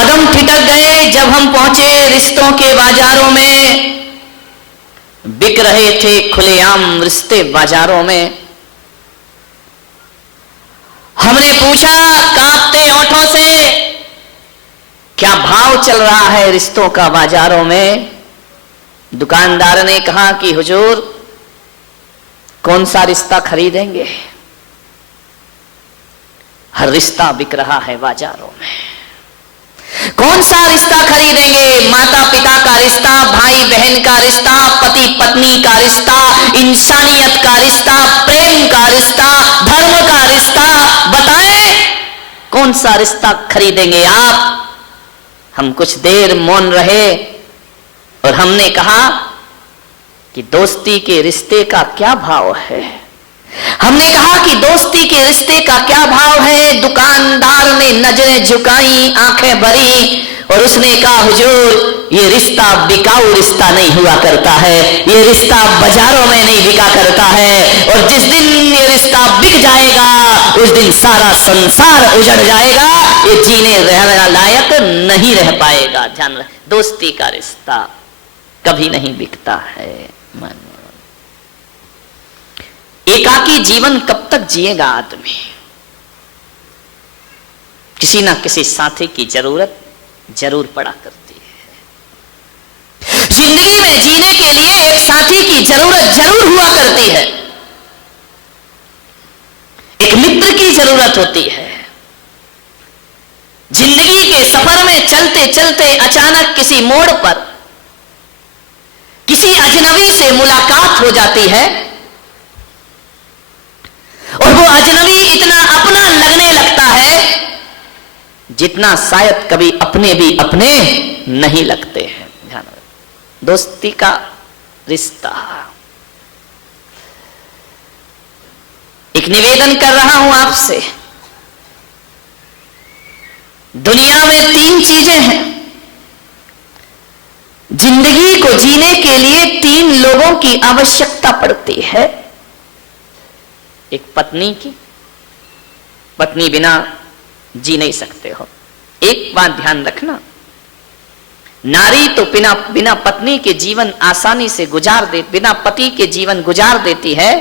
कदम ठिठक गए जब हम पहुंचे रिश्तों के बाजारों में। बिक रहे थे खुलेआम रिश्ते बाजारों में। हमने पूछा कांपते होठों से, क्या भाव चल रहा है रिश्तों का बाजारों में? दुकानदार ने कहा कि हुजूर, कौन सा रिश्ता खरीदेंगे? हर रिश्ता बिक रहा है बाजारों में। कौन सा रिश्ता खरीदेंगे? माता पिता का रिश्ता, भाई बहन का रिश्ता, पति पत्नी का रिश्ता, इंसानियत का रिश्ता, प्रेम का रिश्ता, धर्म का रिश्ता। बताएं कौन सा रिश्ता खरीदेंगे आप? हम कुछ देर मौन रहे और हमने कहा कि दोस्ती के रिश्ते का क्या भाव है। हमने कहा कि दोस्ती के रिश्ते का क्या भाव है। दुकानदार ने नजरें झुकाई, आंखें भरी और उसने कहा, हुजूर, ये रिश्ता बिकाऊ रिश्ता नहीं हुआ करता है, ये रिश्ता बाजारों में नहीं बिका करता है। और जिस दिन ये रिश्ता बिक जाएगा उस दिन सारा संसार उजड़ जाएगा, ये जीने रहने लायक नहीं रह पाएगा। ध्यान रख, दोस्ती का रिश्ता कभी नहीं बिकता है। एकाकी जीवन कब तक जिएगा आदमी? किसी ना किसी साथी की जरूरत जरूर पड़ा करती है। जिंदगी में जीने के लिए एक साथी की जरूरत जरूर हुआ करती है। एक मित्र की जरूरत होती है। जिंदगी के सफर में चलते चलते अचानक किसी मोड़ पर किसी अजनबी से मुलाकात हो जाती है और वो अजनबी इतना अपना लगने लगता है जितना शायद कभी अपने भी अपने नहीं लगते हैं। ध्यान रखो, दोस्ती का रिश्ता। एक निवेदन कर रहा हूं आपसे। दुनिया में 3 चीजें हैं। जिंदगी को जीने के लिए 3 लोगों की आवश्यकता पड़ती है। एक पत्नी की, पत्नी बिना जी नहीं सकते हो। एक बात ध्यान रखना, नारी तो बिना पत्नी के जीवन आसानी से बिना पति के जीवन गुजार देती है,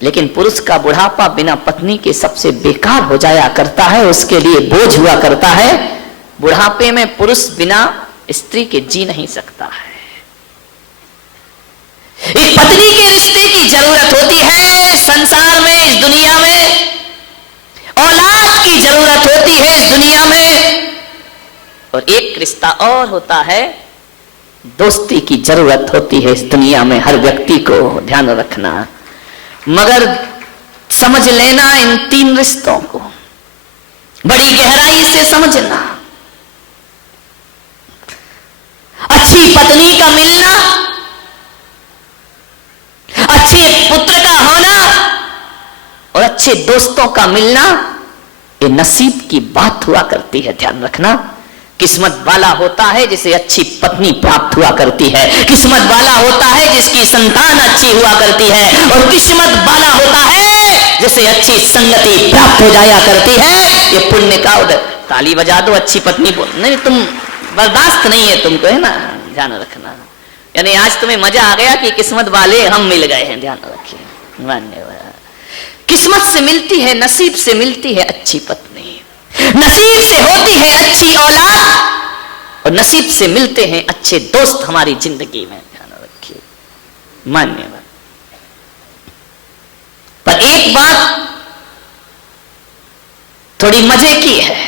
लेकिन पुरुष का बुढ़ापा बिना पत्नी के सबसे बेकार हो जाया करता है, उसके लिए बोझ हुआ करता है। बुढ़ापे में पुरुष बिना स्त्री के जी नहीं सकता है। एक पत्नी के रिश्ते की जरूरत होती है संसार में, इस दुनिया में। औलाद की जरूरत होती है इस दुनिया में। और एक रिश्ता और होता है, दोस्ती की जरूरत होती है इस दुनिया में हर व्यक्ति को। ध्यान रखना, मगर समझ लेना इन 3 रिश्तों को, बड़ी गहराई से समझना। अच्छी पत्नी का मिलना, अच्छे पुत्र का होना और अच्छे दोस्तों का मिलना, ये नसीब की बात हुआ करती है। ध्यान रखना, किस्मत वाला होता है जिसे अच्छी पत्नी प्राप्त हुआ करती है। किस्मत वाला होता है जिसकी संतान अच्छी हुआ करती है। और किस्मत वाला होता है जिसे अच्छी संगति प्राप्त हो जाया करती है। ये पुण्य का उदय। ताली बजा दो, अच्छी पत्नी बोल। नहीं, तुम बर्दाश्त नहीं है तुमको, है ना? ध्यान रखना, यानी आज तुम्हें मजा आ गया कि किस्मत वाले हम मिल गए हैं। ध्यान रखिए, धन्यवाद। किस्मत से मिलती है, नसीब से मिलती है अच्छी पत्नी, नसीब से होती है अच्छी औलाद और नसीब से मिलते हैं अच्छे दोस्त हमारी जिंदगी में। ध्यान रखिए, मान्यवाद। पर एक बात थोड़ी मजे की है,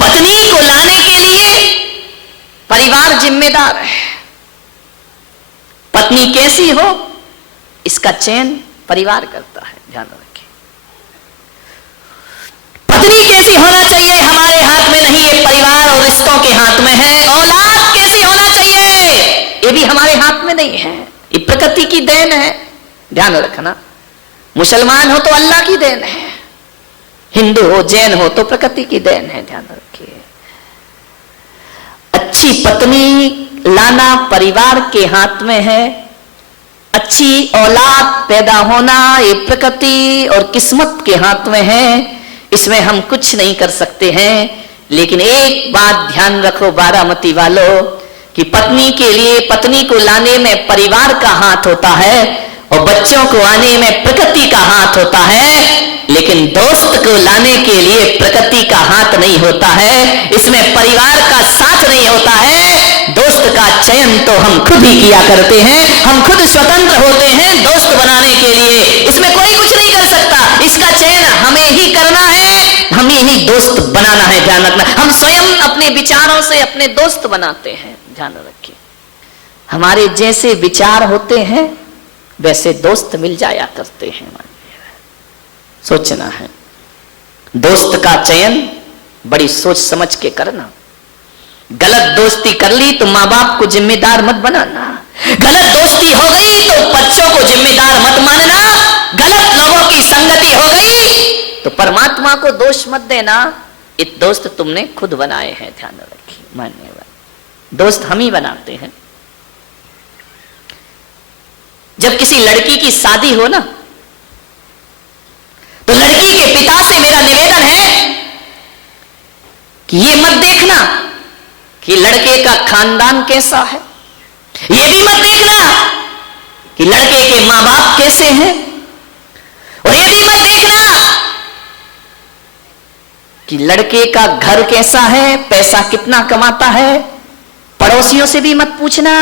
पत्नी को लाने के लिए परिवार जिम्मेदार है। पत्नी कैसी हो इसका चयन परिवार करता है। ध्यान रखिए, पत्नी कैसी होना चाहिए हमारे हाथ में नहीं, ये परिवार और रिश्तों के हाथ में है। औलाद कैसी होना चाहिए ये भी हमारे हाथ में नहीं है, ये प्रकृति की देन है। ध्यान रखना, मुसलमान हो तो अल्लाह की देन है, हिंदू हो जैन हो तो प्रकृति की देन है। ध्यान रखिए, अच्छी पत्नी लाना परिवार के हाथ में है। अच्छी औलाद पैदा होना ये प्रकृति और किस्मत के हाथ में है। इसमें हम कुछ नहीं कर सकते हैं। लेकिन एक बात ध्यान रखो बारामती वालों, कि पत्नी के लिए, पत्नी को लाने में परिवार का हाथ होता है और बच्चों को आने में प्रकृति का हाथ होता है, लेकिन दोस्त को लाने के लिए प्रकृति का हाथ नहीं होता है, इसमें परिवार का साथ नहीं होता है। दोस्त का चयन तो हम खुद ही किया करते हैं, हम खुद स्वतंत्र होते हैं दोस्त बनाने के लिए, इसमें कोई कुछ नहीं कर सकता। इसका चयन हमें ही करना है, हमें ही दोस्त बनाना है, ध्यान रखना। हम स्वयं अपने विचारों से अपने दोस्त बनाते हैं, ध्यान रखिए। हमारे जैसे विचार होते हैं वैसे दोस्त मिल जाया करते हैं। सोचना है, दोस्त का चयन बड़ी सोच समझ के करना। गलत दोस्ती कर ली तो माँ बाप को जिम्मेदार मत बनाना, गलत दोस्ती हो गई तो बच्चों को जिम्मेदार मत मानना, गलत लोगों की संगति हो गई तो परमात्मा को दोष मत देना। ये दोस्त तुमने खुद बनाए हैं, ध्यान रखिए, मान्यवर। दोस्त हम ही बनाते हैं। जब किसी लड़की की शादी हो ना, तो लड़की के पिता से मेरा निवेदन है कि ये मत देखना कि लड़के का खानदान कैसा है, ये भी मत देखना कि लड़के के मां बाप कैसे हैं, और ये भी मत देखना कि लड़के का घर कैसा है, पैसा कितना कमाता है। पड़ोसियों से भी मत पूछना,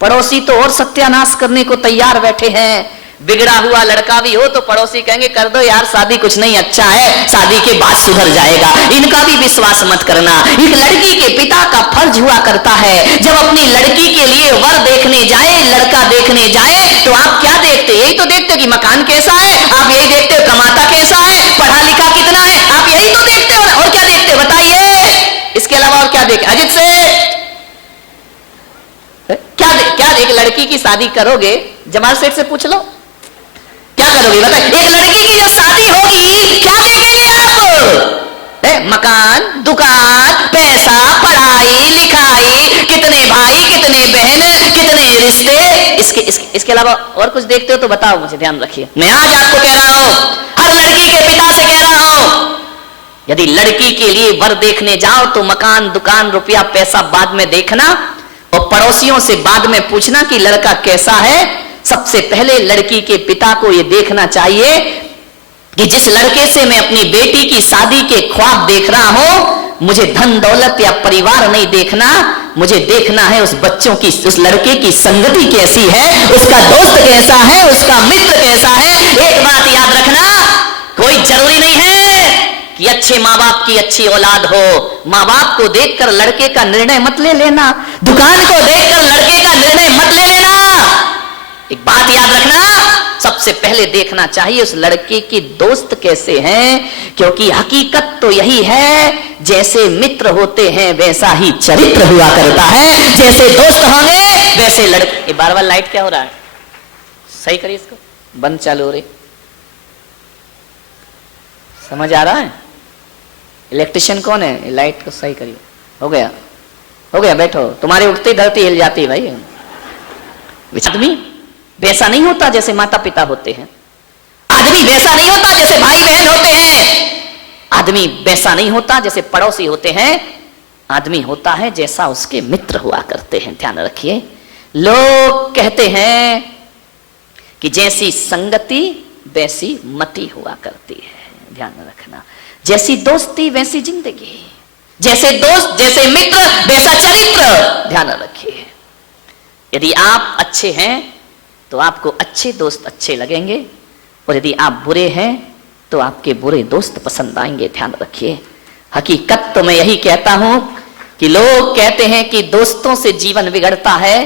पड़ोसी तो और सत्यानाश करने को तैयार बैठे हैं। बिगड़ा हुआ लड़का भी हो तो पड़ोसी कहेंगे कर दो यार शादी, कुछ नहीं अच्छा है, शादी के बाद सुधर जाएगा। इनका भी विश्वास मत करना। एक लड़की के पिता का फर्ज हुआ करता है, जब अपनी लड़की के लिए वर देखने जाए, लड़का देखने जाए, तो आप क्या देखते? यही तो देखते हो कि मकान कैसा है, आप यही देखते हो कमाता कैसा है, पढ़ा लिखा कितना है, आप यही तो देखते हो ना। और क्या देखते हो बताइए? इसके अलावा और क्या देखते? अजित से क्या एक लड़की की शादी करोगे, जमाल सेठ से पूछ लो, क्या करोगे बताइए? एक लड़की की जब शादी होगी क्या देखेंगे आप? मकान, दुकान, पैसा, पढ़ाई लिखाई, कितने भाई, कितने बहन, कितने रिश्ते, इसके अलावा और कुछ देखते हो तो बताओ मुझे, ध्यान रखिए। मैं आज आपको कह रहा हूं, हर लड़की के पिता से कह रहा हूं, यदि लड़की के लिए वर देखने जाओ तो मकान, दुकान, रुपया, पैसा बाद में देखना और पड़ोसियों से बाद में पूछना कि लड़का कैसा है। सबसे पहले लड़की के पिता को यह देखना चाहिए कि जिस लड़के से मैं अपनी बेटी की शादी के ख्वाब देख रहा हूं, मुझे धन दौलत या परिवार नहीं देखना, मुझे देखना है उस बच्चों की, उस लड़के की संगति कैसी है, उसका दोस्त कैसा है, उसका मित्र कैसा है। एक बात याद रखना, कोई जरूरी नहीं है कि अच्छे माँ बाप की अच्छी औलाद हो। माँ बाप को देखकर लड़के का निर्णय मत ले लेना, दुकान को देखकर लड़के का निर्णय मत ले लेना। एक बात याद रखना, सबसे पहले देखना चाहिए उस लड़के के दोस्त कैसे हैं, क्योंकि हकीकत तो यही है, जैसे मित्र होते हैं वैसा ही चरित्र हुआ करता है, जैसे दोस्त होंगे वैसे लड़के। बार-बार लाइट क्या हो रहा है, सही करिए इसको, बंद चालू हो रही, समझ आ रहा है? इलेक्ट्रिशियन कौन है? लाइट को सही करिए। हो गया, हो गया, बैठो। तुम्हारे उठते ही धरती हिल जाती है भाई। आदमी वैसा नहीं होता जैसे माता पिता होते हैं, आदमी वैसा नहीं होता जैसे भाई बहन होते हैं, आदमी वैसा नहीं होता जैसे पड़ोसी होते हैं, आदमी होता है जैसा उसके मित्र हुआ करते हैं। ध्यान रखिए, लोग कहते हैं कि जैसी संगति वैसी मति हुआ करती है। ध्यान रखना, जैसी दोस्ती वैसी जिंदगी, जैसे दोस्त जैसे मित्र वैसा चरित्र। ध्यान रखिए, यदि आप अच्छे हैं तो आपको अच्छे दोस्त अच्छे लगेंगे, और यदि आप बुरे हैं तो आपके बुरे दोस्त पसंद आएंगे। ध्यान रखिए, हकीकत तो मैं यही कहता हूं कि लोग कहते हैं कि दोस्तों से जीवन बिगड़ता है,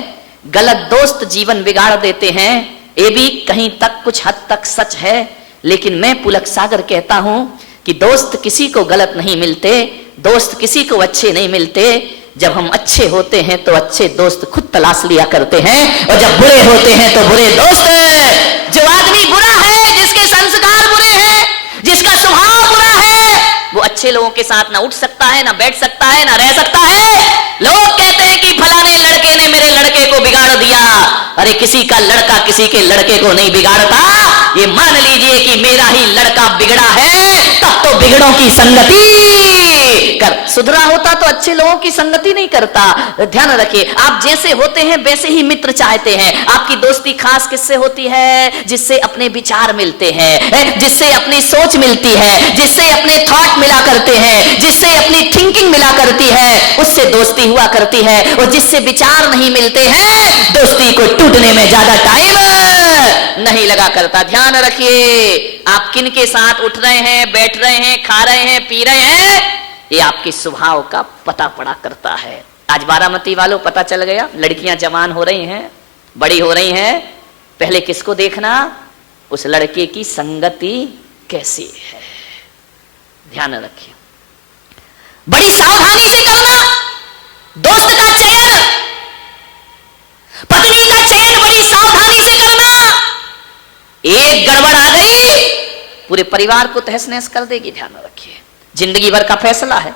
गलत दोस्त जीवन बिगाड़ देते हैं। ये भी कहीं तक कुछ हद तक सच है, लेकिन मैं पुलक सागर कहता हूं कि दोस्त किसी को गलत नहीं मिलते, दोस्त किसी को अच्छे नहीं मिलते। जब हम अच्छे होते हैं तो अच्छे दोस्त खुद तलाश लिया करते हैं, और जब बुरे होते हैं तो बुरे दोस्त। जो आदमी बुरा है, जिसके संस्कार बुरे हैं, जिसका स्वभाव बुरा है, वो अच्छे लोगों के साथ ना उठ सकता है, ना बैठ सकता है, ना रह सकता है। लोग कहते हैं कि फलाने लड़के ने मेरे लड़के को बिगाड़ दिया, अरे किसी का लड़का किसी के लड़के को नहीं बिगाड़ता, ये मान लीजिए कि मेरा ही लड़का बिगड़ा है, तब तो बिगड़ों की संगति कर। सुधरा होता तो अच्छे लोगों की संगति नहीं करता। ध्यान रखिए, आप जैसे होते हैं वैसे ही मित्र चाहते हैं। आपकी दोस्ती खास किससे होती है? जिससे अपने विचार मिलते हैं, जिससे अपनी सोच मिलती है, जिससे अपने थॉट मिला करते हैं, जिससे अपनी थिंकिंग मिला करती है, उससे दोस्ती हुआ करती है। और जिससे विचार नहीं मिलते हैं, दोस्ती को टूटने में ज्यादा टाइम नहीं लगा करता। ध्यान रखिए, आप किन के साथ उठ रहे हैं, बैठ रहे हैं, खा रहे हैं, पी रहे हैं, ये आपके स्वभाव का पता पड़ा करता है। आज बारामती वालों पता चल गया, लड़कियां जवान हो रही हैं, बड़ी हो रही हैं, पहले किसको देखना? उस लड़के की संगति कैसी है। ध्यान रखिए, बड़ी सावधानी से करना दोस्त का चयन, पत्नी का चयन बड़ी सावधानी से करना। एक गड़बड़ आ गई, पूरे परिवार को तहस नहस कर देगी। ध्यान रखिए, जिंदगी भर का फैसला है।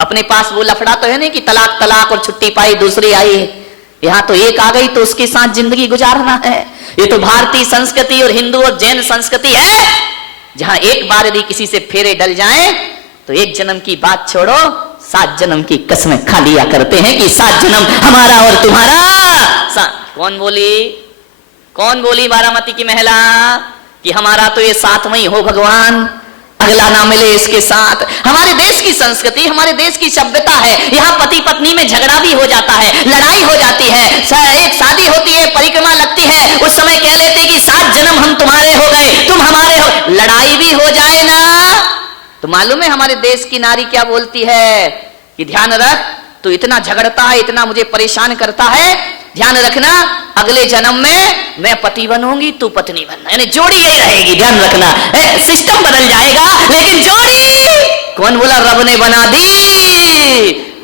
अपने पास वो लफड़ा तो है नहीं कि तलाक तलाक और छुट्टी पाई दूसरी आई है। यहां तो एक आ गई तो उसके साथ जिंदगी गुजारना है। ये तो भारतीय संस्कृति और हिंदू और जैन संस्कृति है, जहां एक बार यदि किसी से फेरे डल जाएं तो एक जन्म की बात छोड़ो, 7 जन्म की कसमें खा लिया करते हैं कि 7 जन्म हमारा और तुम्हारा। कौन बोली बारामती की महिला कि हमारा तो ये 7वां ही हो भगवान, अगला ना मिले इसके साथ। हमारे देश की संस्कृति, हमारे देश की सभ्यता है, यहाँ पति पत्नी में झगड़ा भी हो जाता है, लड़ाई हो जाती है, एक शादी होती है, परिक्रमा लगती है, उस समय कह लेते कि 7 जन्म हम तुम्हारे हो गए, तुम हमारे हो। लड़ाई भी हो जाए ना तो मालूम है हमारे देश की नारी क्या बोलती है कि ध्यान रख, तू इतना झगड़ता है, इतना मुझे परेशान करता है, ध्यान रखना अगले जन्म में मैं पति बनूंगी, तू पत्नी बनना, यानी जोड़ी यही रहेगी। ध्यान रखना, सिस्टम बदल जाएगा लेकिन जोड़ी कौन बोला? रब ने बना दी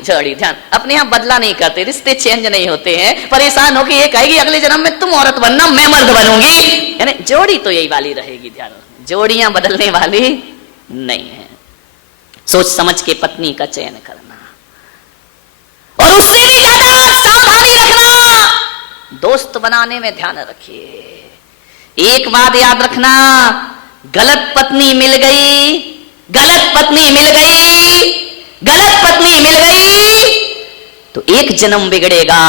जोड़ी। ध्यान, अपने यहां बदला नहीं करते, रिश्ते चेंज नहीं होते हैं। परेशान होकर ये कहेगी अगले जन्म में तुम औरत बनना, मैं मर्द बनूंगी, यानी जोड़ी तो यही वाली रहेगी। ध्यान, जोड़ियां बदलने वाली नहीं है। सोच समझ के पत्नी का चयन करना, और उससे भी ज्यादा सावधानी रखना दोस्त बनाने में। ध्यान रखिए, एक बात याद रखना, गलत पत्नी मिल गई, गलत पत्नी मिल गई, गलत पत्नी मिल गई तो एक जन्म बिगड़ेगा,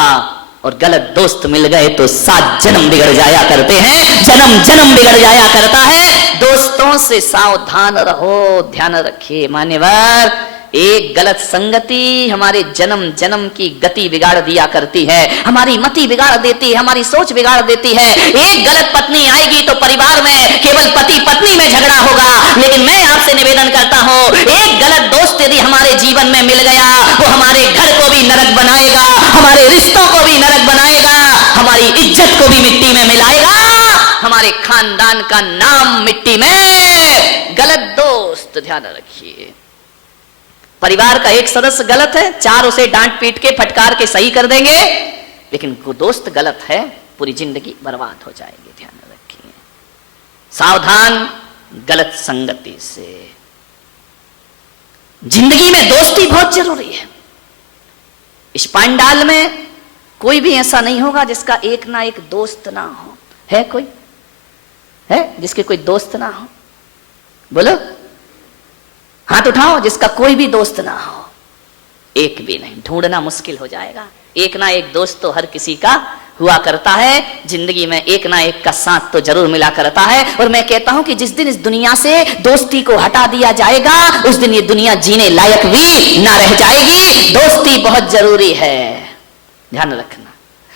और गलत दोस्त मिल गए तो 7 जन्म बिगड़ जाया करते हैं, जन्म जन्म बिगड़ जाया करता है। दोस्तों से सावधान रहो। ध्यान रखिए मान्यवर, एक गलत संगति हमारे जन्म जन्म की गति बिगाड़ दिया करती है, हमारी मति बिगाड़ देती है, हमारी सोच बिगाड़ देती है। एक गलत पत्नी आएगी तो परिवार में केवल पति पत्नी में झगड़ा होगा, लेकिन मैं आपसे निवेदन करता हूं, एक गलत दोस्त यदि हमारे जीवन में मिल गया, वो हमारे घर को भी नरक बनाएगा, हमारे रिश्तों को भी नरक बनाएगा, हमारी इज्जत को भी मिट्टी में मिलाएगा, हमारे खानदान का नाम मिट्टी में। गलत दोस्त, ध्यान रखिए, परिवार का एक सदस्य गलत है, 4 उसे डांट पीट के फटकार के सही कर देंगे, लेकिन वो दोस्त गलत है, पूरी जिंदगी बर्बाद हो जाएगी। ध्यान रखिए, सावधान गलत संगति से। जिंदगी में दोस्ती बहुत जरूरी है। इस पांडाल में कोई भी ऐसा नहीं होगा जिसका एक ना एक दोस्त ना हो। है कोई? है जिसके कोई दोस्त ना हो? बोलो, हाथ उठाओ जिसका कोई भी दोस्त ना हो। एक भी नहीं, ढूंढना मुश्किल हो जाएगा। एक ना एक दोस्त तो हर किसी का हुआ करता है, जिंदगी में एक ना एक का साथ तो जरूर मिला करता है। और मैं कहता हूं कि जिस दिन इस दुनिया से दोस्ती को हटा दिया जाएगा, उस दिन ये दुनिया जीने लायक भी ना रह जाएगी। दोस्ती बहुत जरूरी है, ध्यान रखना।